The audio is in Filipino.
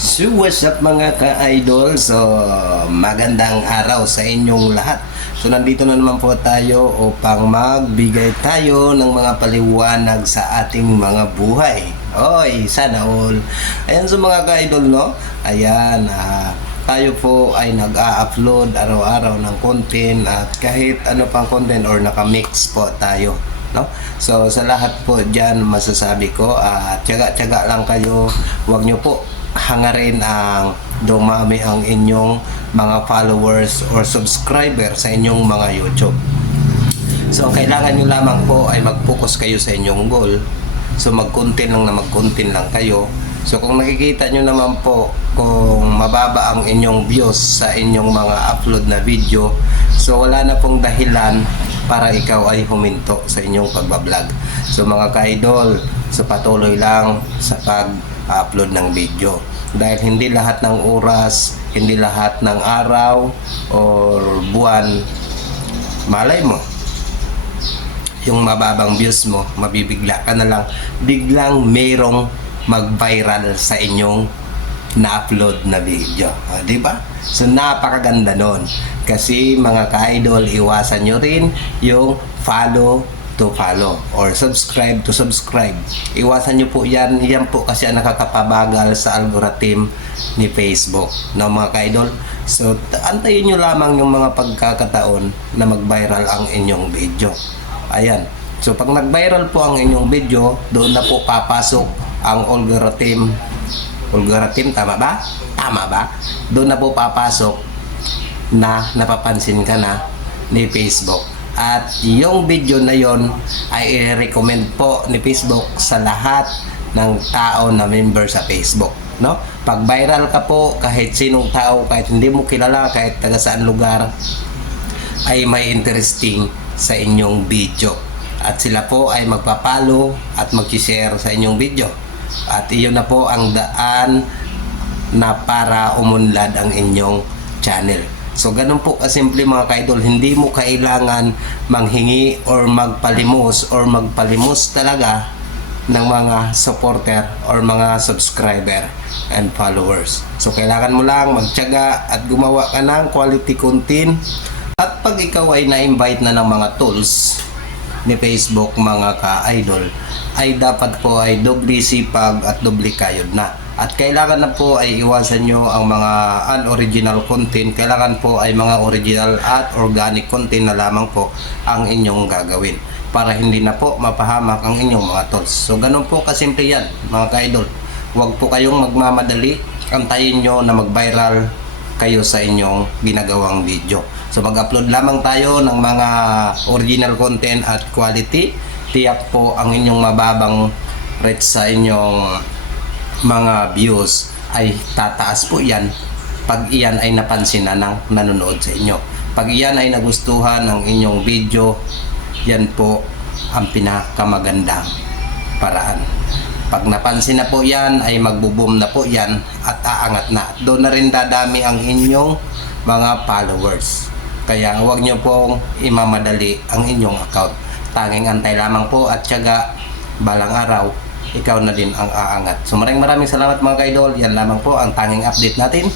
So what's up mga ka-idol? So magandang araw sa inyong lahat. So nandito na naman po tayo upang magbigay tayo ng mga paliwanag sa ating mga buhay. Oy, sana all. Ayan so mga ka-idol no. Ayan, ah, tayo po ay nag-a-upload araw-araw ng content at kahit ano pang content or naka-mix po tayo no? So sa lahat po diyan masasabi ko at tiyaga-tiyaga lang kayo. Huwag niyo po hangarin ang dumami ang inyong mga followers or subscriber sa inyong mga YouTube. So ang kailangan nyo lamang po ay mag-focus kayo sa inyong goal. So mag-content lang na mag-content lang kayo. So kung nakikita nyo naman po kung mababa ang inyong views sa inyong mga upload na video, so wala na pong dahilan para ikaw ay huminto sa inyong pagbablog. So mga ka-idol, so patuloy lang sa pag-upload ng video. Dahil hindi lahat ng oras, hindi lahat ng araw or buwan, malay mo, yung mababang views mo, mabibigla ka na lang, biglang merong mag-viral sa inyong na-upload na video. O, di ba? So, napakaganda nun. Kasi, mga ka-idol, iwasan nyo rin yung follow to follow or subscribe to subscribe. Iwasan nyo po yan. Yan po kasi ang nakakapabagal sa algorithm ni Facebook. No, mga ka-idol? So, antayin nyo lamang yung mga pagkakataon na mag-viral ang inyong video. Ayan. So, pag nag-viral po ang inyong video, doon na po papasok ang algorithm. Algorithm, tama ba? Tama ba? Doon na po papasok na napapansin ka na ni Facebook. At yung video na yon ay i-recommend po ni Facebook sa lahat ng tao na member sa Facebook. No? Pag viral ka po, kahit sinong tao, kahit hindi mo kilala, kahit taga saan lugar, ay may interesting sa inyong video. At sila po ay magpapalo at mag-share sa inyong video. At iyon na po ang daan na para umunlad ang inyong channel. So ganun po kasimple mga kaidol, hindi mo kailangan manghingi or magpalimos or magpalimos talaga ng mga supporter or mga subscriber and followers. So kailangan mo lang magtiyaga at gumawa ka ng quality content at pag ikaw ay na-invite na ng mga tools ni Facebook mga ka-idol ay dapat po ay doble sipag at doble kayod na. At kailangan na po ay iwasan nyo ang mga unoriginal content. Kailangan po ay mga original at organic content na lamang po ang inyong gagawin para hindi na po mapahamak ang inyong mga tools. So ganun po kasimple yan mga ka-idol. Huwag po kayong magmamadali. Antayin nyo na mag-viral kayo sa inyong ginagawang video. So mag-upload lamang tayo ng mga original content at quality. Tiyak po ang inyong mababang rate sa inyong mga views ay tataas po yan pag iyan ay napansin na ng nanonood sa inyo. Pag iyan ay nagustuhan ng inyong video, yan po ang pinakamagandang paraan. Pag napansin na po yan, ay magbo-boom na po yan at aangat na. Doon na rin dadami ang inyong mga followers. Kaya huwag nyo pong imamadali ang inyong account. Tanging antay lamang po at syaga balang araw, ikaw na din ang aangat. So maraming maraming salamat mga kaidol. Yan lamang po ang tanging update natin.